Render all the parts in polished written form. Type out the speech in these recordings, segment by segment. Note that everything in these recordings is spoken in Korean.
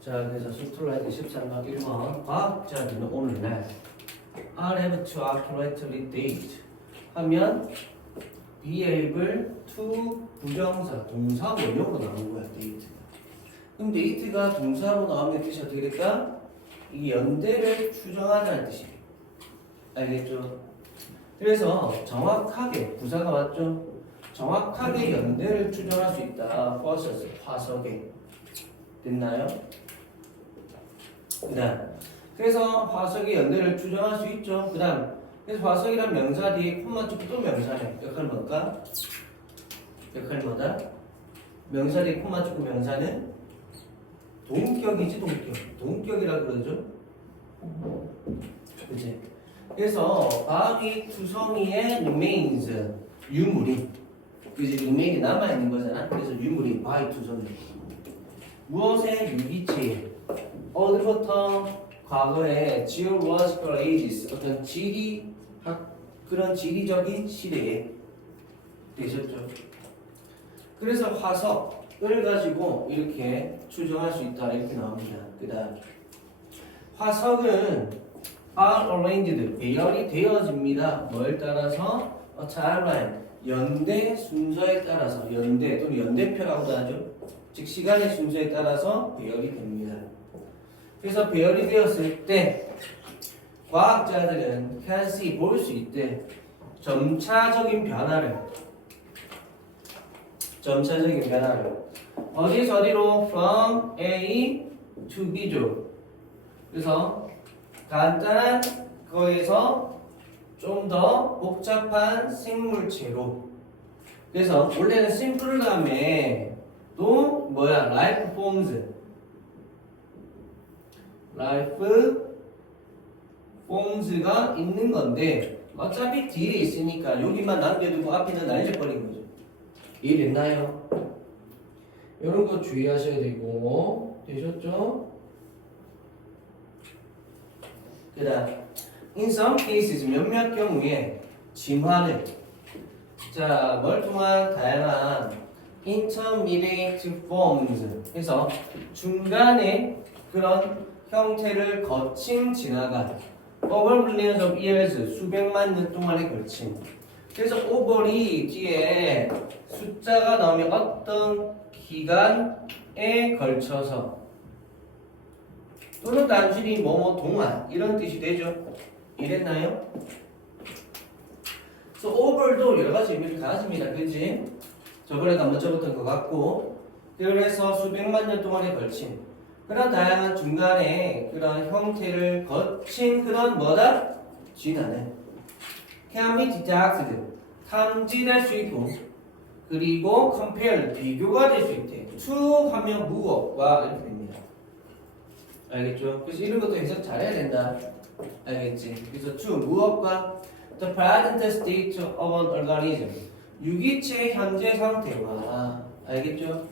자, 그래서 스트라이크 13박 1번 과학자들은 오늘날 are able to accurately date 하면 be able to 부정사 동사 원형으로 나오는 거야. date가. 그럼 date가 동사로 나오면 뜻이 어떻게 될까? 이게 연대를 추정하자는 뜻이에요. 알겠죠? 그래서 정확하게 부사가 맞죠? 정확하게 연대를 추정할 수 있다. versus 화석에 됐나요? 그다음 그래서 화석의 연대를 추정할 수 있죠. 그다음 그래서 화석이란 명사 뒤에 콤마 찍고 또 명사네. 역할은 뭘까? 역할이 뭐다? 명사 뒤에 콤마 찍고 명사는 동격이지 동격. 동격이라 그러죠. 그치? 그래서 바위 투성이의 remains 유물이 그지 remain이 남아 있는 거잖아. 그래서 유물이 바위 투성이 무엇의 유기체 어디부터 과거의 geological ages 어떤 지리학 그런 지리적인 시대에 되셨죠. 그래서 화석을 가지고 이렇게 추정할 수 있다 이렇게 나옵니다. 그다음 화석은 are arranged 배열이 되어집니다. 뭐에 따라서 timeline 연대 순서에 따라서 연대 또는 연대표라고도 하죠. 즉 시간의 순서에 따라서 배열이 됩니다. 그래서 배열이 되었을 때 과학자들은 can see 볼 수 있대 점차적인 변화를 어디서 어디로 from A to B죠. 그래서 간단한 거에서 좀 더 복잡한 생물체로 그래서 원래는 심플함에 또 뭐야 life forms가 있는 건데 어차피 뒤에 있으니까 여기만 남겨두고 앞에는 날려버린 거죠. 이해됐나요? 이런 거 주의하셔야 되고 되셨죠? 그 다음 in some cases 몇몇 경우에 진화는 자 멀뚱한 다양한 intermediate forms 그래서 중간에 그런 형태를 거친 진화가 over millions of years 수백만 년 동안에 걸친 그래서 over이 뒤에 숫자가 나오면 어떤 기간에 걸쳐서 또는 단순히 뭐뭐 동안 이런 뜻이 되죠. 이랬나요? 그래서 over도 여러 가지 의미를 가집니다. 그치? 저번에도 한번 적었던 것 같고 그래서 수백만 년 동안에 걸친 그런 다양한 중간에 그런 형태를 거친 그런 뭐다? 진화는 can be detected 탐지될 수 있고 그리고 compared 비교가 될 수 있대. to 하면 무엇과 이렇게 됩니다. 알겠죠? 그래서 이런 것도 해석 잘해야 된다. 알겠지? 그래서 to 무엇과 the present state of an organism 유기체의 현재 상태와 알겠죠?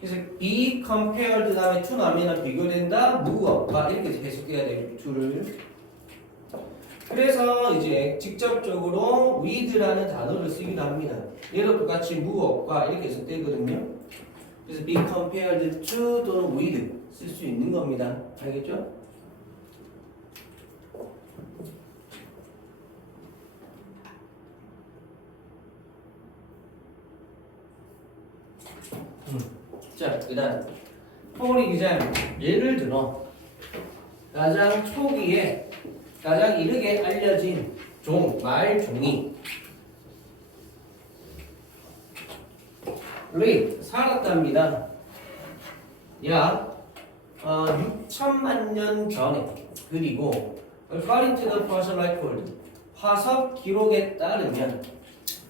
그래서 be compared 다음에 to 나오면 비교된다 무엇과 이렇게 해석해야 돼요. to를 그래서 이제 직접적으로 with라는 단어를 쓰기도 합니다. 얘도 똑같이 무엇과 이렇게 해석되거든요. 그래서 be compared to 또는 with 쓸 수 있는 겁니다. 알겠죠? 자, 그 다음 포리 기자님 예를 들어 가장 초기에 가장 이르게 알려진 말종이 살았답니다. 약 6천만 년 전에 그리고 according to the fossil record 화석 기록에 따르면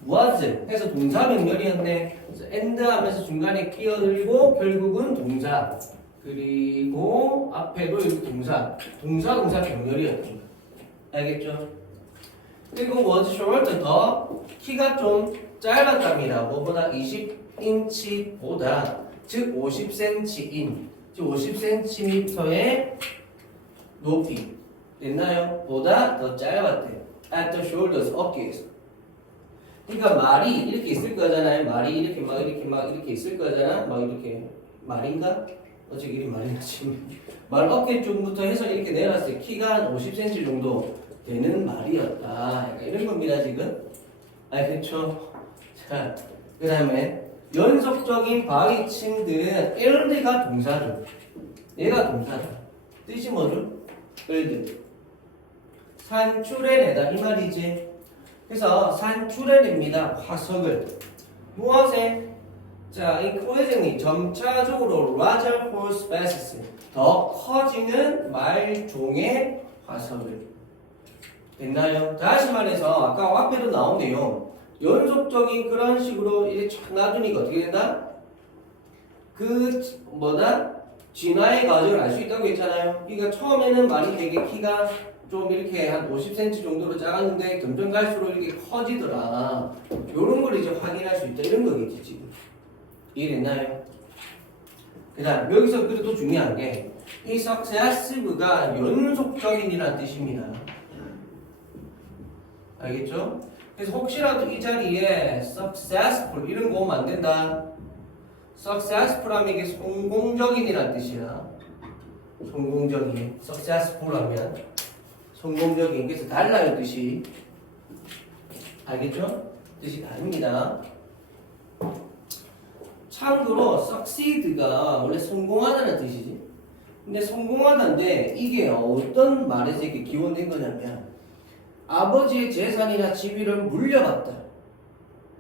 was 해서 동사 명렬이었네. and 하면서 중간에 끼어들고 결국은 동사 그리고 앞에도 이렇게 동사 병렬이었던 거 알겠죠? 그리고 was short 더 키가 좀 짧았답니다. 뭐보다 20인치보다 즉 50cm인 즉 50cm의 높이 됐나요? 보다 더 짧았대요. at the shoulders 어깨에서. 그러니까 말이 이렇게 있을 거잖아요. 말이 이렇게 막 이렇게 있을 거잖아. 막 이렇게 말인가? 어째 이리 많이 나지? 말 어깨 쪽부터 해서 이렇게 내려갔을 때 키가 한 50cm 정도 되는 말이었다. 약간 이런 겁니다, 지금. 그렇죠? 자, 그 다음에 연속적인 바위층들은 일드가 동사죠. 얘가 동사다. 뜻이 뭐죠? 일드. 산출해내다 이 말이지. 그래서 산출해냅니다. 화석을. 무엇에? 자, 이 코에증이 점차적으로 larger whole species 더 커지는 말종의 화석을. 됐나요? 다시 말해서 아까 앞에도 나오네요. 연속적인 그런 식으로 이렇게 쫙 놔두니까 어떻게 된다? 진화의 과정을 알 수 있다고 했잖아요. 그러니까 처음에는 말이 되게 키가 좀 이렇게 한 50cm 정도로 작았는데 점점 갈수록 이렇게 커지더라. 요런 걸 이제 확인할 수 있다. 이런 거겠지, 지금. 이해됐나요? 그 다음, 여기서 그래도 중요한 게, 이 successive가 연속적인이라는 뜻입니다. 알겠죠? 그래서 혹시라도 이 자리에 successful 이런 거 오면 안 된다. successful 하면 이게 성공적인이라는 뜻이야. 성공적인. successful 하면 성공적인. 그래서 달라요, 뜻이. 알겠죠? 뜻이 다릅니다. 참고로 succeed가 원래 성공하다는 뜻이지. 근데 성공하다인데 이게 어떤 말에서 이렇게 기원된 거냐면 아버지의 재산이나 지위를 물려받다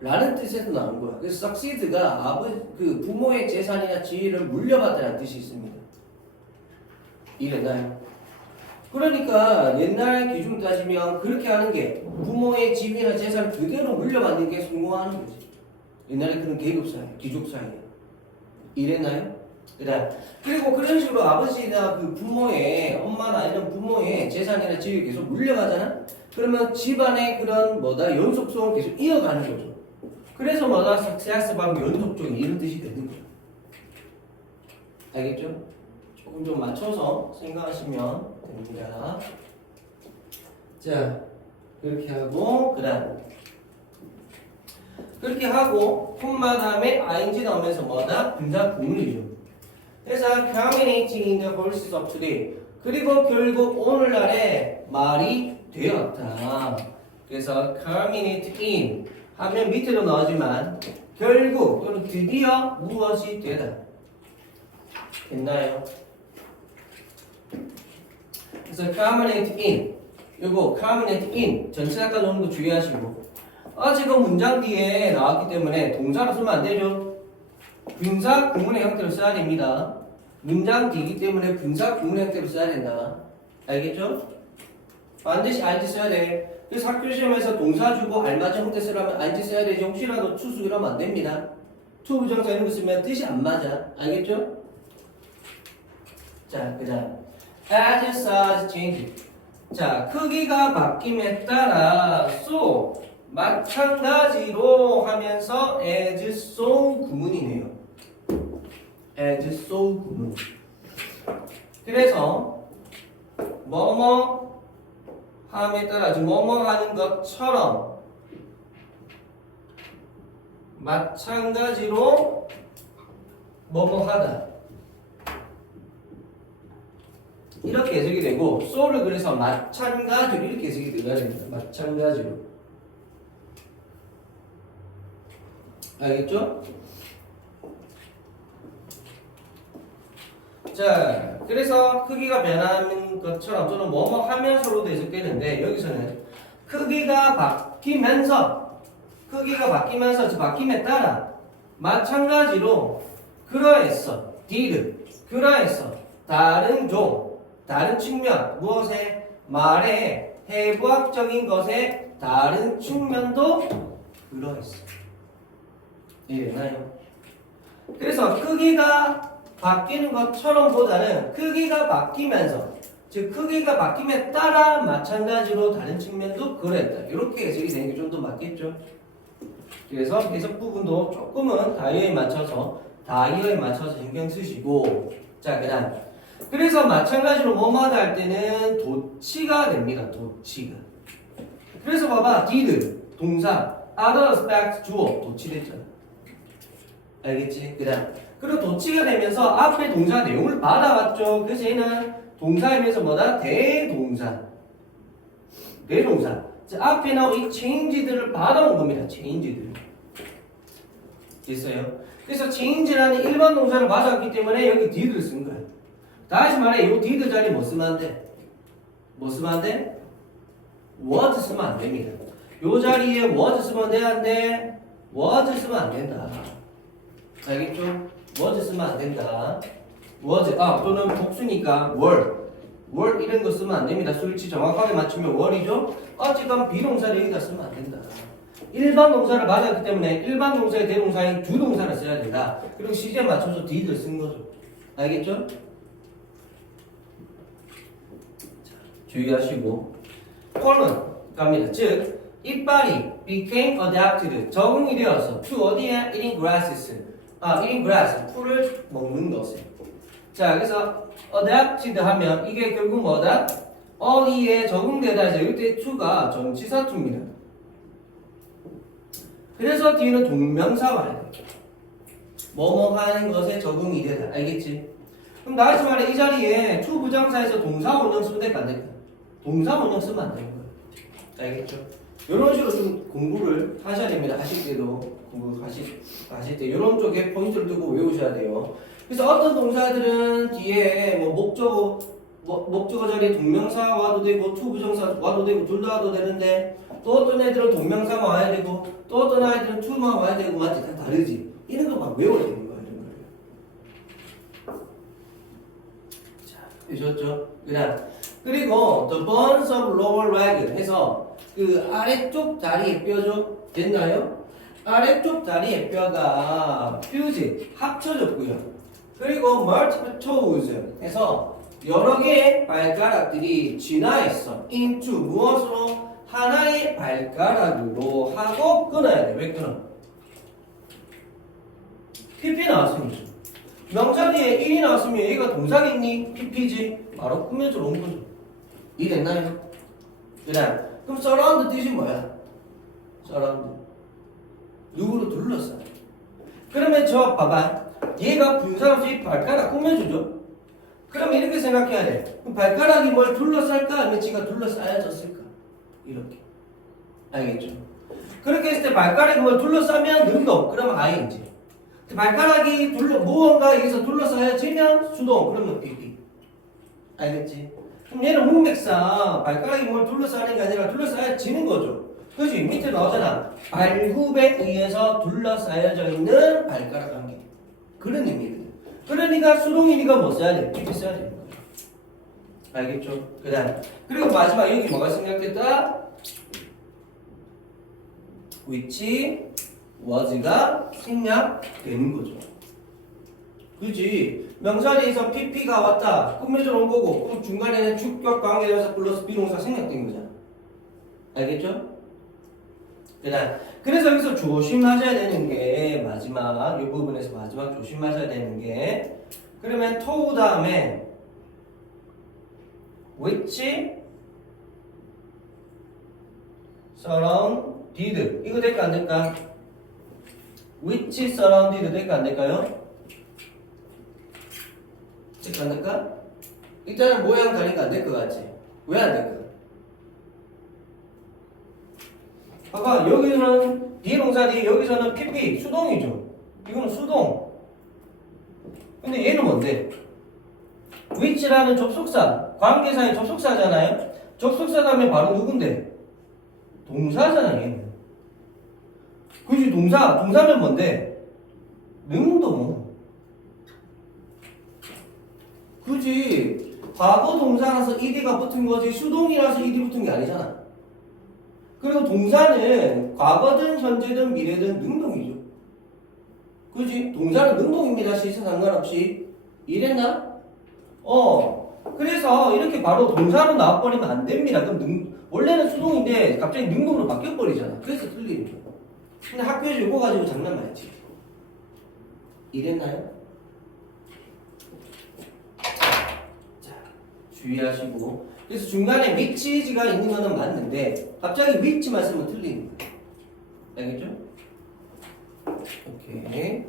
라는 뜻에서 나온 거야. 그래서 succeed가 부모의 재산이나 지위를 물려받다라는 뜻이 있습니다. 이래나요? 그러니까 옛날 기준 따지면 그렇게 하는 게 부모의 지위나 재산을 그대로 물려받는 게 성공하는 거지. 옛날에 그런 계급사회, 귀족사회 이랬나요? 그리고 그런 식으로 아버지나 그 부모의 엄마나 이런 부모의 재산이나 지위를 계속 물려가잖아. 그러면 집안의 그런 연속성을 계속 이어가는 거죠. 그래서 successive 하면 연속적인 이런 뜻이 되는 거야. 알겠죠? 조금 좀 맞춰서 생각하시면 됩니다. 자, 그렇게 하고 그렇게 하고 콤마 다음에 ing 나오면서 분사 구문이죠. 그래서 culminating in the courses of today. 그리고 결국 오늘날에 말이 되었다. 그래서 culminate in 하면 밑으로 나오지만 결국 또는 드디어 무엇이 되다. 됐나요? 그래서 culminate in 요거 culminate in 전체작가 놓는 거 주의하시고 지금 문장 뒤에 나왔기 때문에 동사로 쓰면 안 되죠. 분사 구문의 형태로 써야 됩니다. 문장 뒤이기 때문에 분사 구문의 형태로 써야 된다. 알겠죠? 반드시 ing 써야 돼. 그래서 학교 시험에서 동사 주고 알맞은 형태 쓰려면 ing 써야 되지. 혹시라도 추수 이러면 안 됩니다. to 부정사 이런 거 쓰면 뜻이 안 맞아. 알겠죠? 자, 그 다음 as size change. 자, 크기가 바뀜에 따라 so 마찬가지로 하면서 as so 구문이네요. as so 구문. 그래서 뭐뭐 함에 따라 뭐뭐 하는 것처럼 마찬가지로 뭐뭐 하다. 이렇게 해석이 되고 so를 그래서 마찬가지로 이렇게 해석이 되어야 됩니다. 마찬가지로. 알겠죠? 자, 그래서 크기가 변하는 것처럼 또는 뭐뭐 하면서로도 해석되는데 여기서는 크기가 바뀌면서 바뀜에 따라 마찬가지로 그러했어. 그러했어. 다른 측면 무엇에? 말의 해부학적인 것에 다른 측면도 그러했어. 이해되나요? 그래서 크기가 바뀌는 것처럼 보다는 크기가 바뀌면서 즉 크기가 바뀜에 따라 마찬가지로 다른 측면도 그랬다. 이렇게 해석이 되는 게 좀 더 맞겠죠? 그래서 해석 부분도 조금은 다이어에 맞춰서 신경 쓰시고 자, 그 다음 그래서 마찬가지로 뭐뭐하다 할 때는 도치가 됩니다. 도치가. 그래서 봐봐. did 동사 other aspect 주어 도치됐잖아. 알겠지? 그 다음 그리고 도치가 되면서 앞에 동사 내용을 받아왔죠. 그래서 얘는 동사이면서 뭐다? 대동사. 대동사. 앞에 나온 이 change들을 받아온 겁니다. change들. 됐어요? 그래서 change라는 일반 동사를 받아왔기 때문에 여기 did를 쓴 거야. 다시 말해, 이 did 자리에 뭐 쓰면 안 돼? 뭐 쓰면 안 돼? was 쓰면 안 됩니다. 이 자리에 was 쓰면 돼, 안 돼? was 쓰면 안 된다. 알겠죠? was 쓰면 안 된다. was, 또는 복수니까 were 이런 거 쓰면 안 됩니다. 수일치 정확하게 맞추면 were이죠? 어쨌건 비동사를 여기다 쓰면 안 된다. 일반 동사를 맞았기 때문에 일반 동사의 대동사인 주 동사를 써야 된다. 그리고 시제에 맞춰서 did를 쓴 거죠. 알겠죠? 자, 주의하시고 콜론 갑니다. 즉 이빨이 became adapted 적응이 되어서 to 어디에? eating grasses eating grass 풀을 먹는 것에. 자, 그래서 adapted 하면 이게 결국 뭐다? 어디에 적응되다 해서 이때 to가 전치사 to입니다. 그래서 뒤는 동명사 와야 돼. 뭐뭐 하는 것에 적응이 되다. 알겠지? 그럼 다시 말해 이 자리에 to 부정사에서 동사 원형 쓰면 될까 안 될까? 동사 원형 쓰면 안 되는 거예요. 알겠죠? 이런 식으로 좀 공부를 하셔야 됩니다. 하실 때도 공부하실 때 이런 쪽에 포인트를 두고 외우셔야 돼요. 그래서 어떤 동사들은 뒤에 목적어 자리에 동명사 와도 되고 to 부정사 와도 되고 둘 다 와도 되는데 또 어떤 애들은 동명사가 와야 되고 또 어떤 아이들은 to만 와야 되고 맞지? 다 다르지. 이런 거 막 외워야 되는 거야. 이런 거를. 자, 되셨죠? 그리고 the bones of lower leg 해서 그 아래쪽 다리의 뼈죠? 됐나요? 아래쪽 다리의 뼈가 fuse 합쳐졌고요. 그리고 multiple toes 해서 여러 개의 발가락들이 진화 있어. into 무엇으로? 하나의 발가락으로 하고 끊어야 돼. 왜 끊어? PP 나왔으니까. 명사 뒤에 1이 나왔으면 얘가 동사겠니? PP지. 바로 꾸며져 온 거죠. 이해됐나요? 그럼 surround 뜻이 뭐야? surround. 누구로 둘러싸. 그러면 저 봐봐. 얘가 분사로서 이 발가락 꾸며주죠. 그럼 이렇게 생각해야 돼. 그럼 발가락이 뭘 둘러쌀까? 아니면 지가 둘러싸여졌을까? 이렇게. 알겠죠? 그렇게 했을 때 발가락이 뭘 둘러싸면 능동. 그러면 ING. 발가락이 무언가 여기서 둘러싸여지면 수동. 그러면 PP. 알겠지? 그럼 얘는 문맥상 발가락이 뭘 둘러싸는 게 아니라 둘러싸여지는 거죠. 그지? 밑에 나오잖아. 발굽에 의해서 둘러싸여져 있는 발가락 관계. 그런 의미거든. 그러니까 수동이니까 뭐 써야 돼? PP 써야 되는 거야. 알겠죠? 그리고 마지막 여기 뭐가 생략됐다? which was가 생략되는 거죠. 그지? 명사리에서 PP가 왔다. 꾸며져 온 거고, 그럼 중간에는 주격 관계대명사 플러스 비동사 생략된 거잖아. 알겠죠? 그래서 여기서 조심하셔야 되는 게 마지막 이 부분에서 마지막 조심하셔야 되는 게 그러면 to 다음에 which surrounded 이거 될까 안 될까? which surrounded 될까 안 될까요? 될까 안 될까? 일단은 모양 다니까 안 될 것 같지? 왜 안 될까? 아까 여기서는 비동사 뒤에 여기서는 PP 수동이죠. 이거는 수동. 근데 얘는 뭔데? which라는 접속사 관계사의 접속사잖아요. 접속사 다음에 바로 누군데? 동사잖아 얘는. 그지? 동사면 뭔데? 능동. 그지? 과거 동사라서 ed가 붙은 거지 수동이라서 ed 붙은 게 아니잖아. 그리고 동사는 과거든 현재든 미래든 능동이죠. 그지? 동사는 능동입니다. 시사 상관없이. 이랬나? 그래서 이렇게 바로 동사로 나와버리면 안 됩니다. 그럼 원래는 수동인데 갑자기 능동으로 바뀌어버리잖아. 그래서 틀리는 거야. 근데 학교에서 이거 가지고 장난 많이 치죠. 이랬나요? 자, 주의하시고. 그래서 중간에 which가 있는 거는 맞는데 갑자기 which만 쓰면 틀리는 거예요. 알겠죠? 오케이.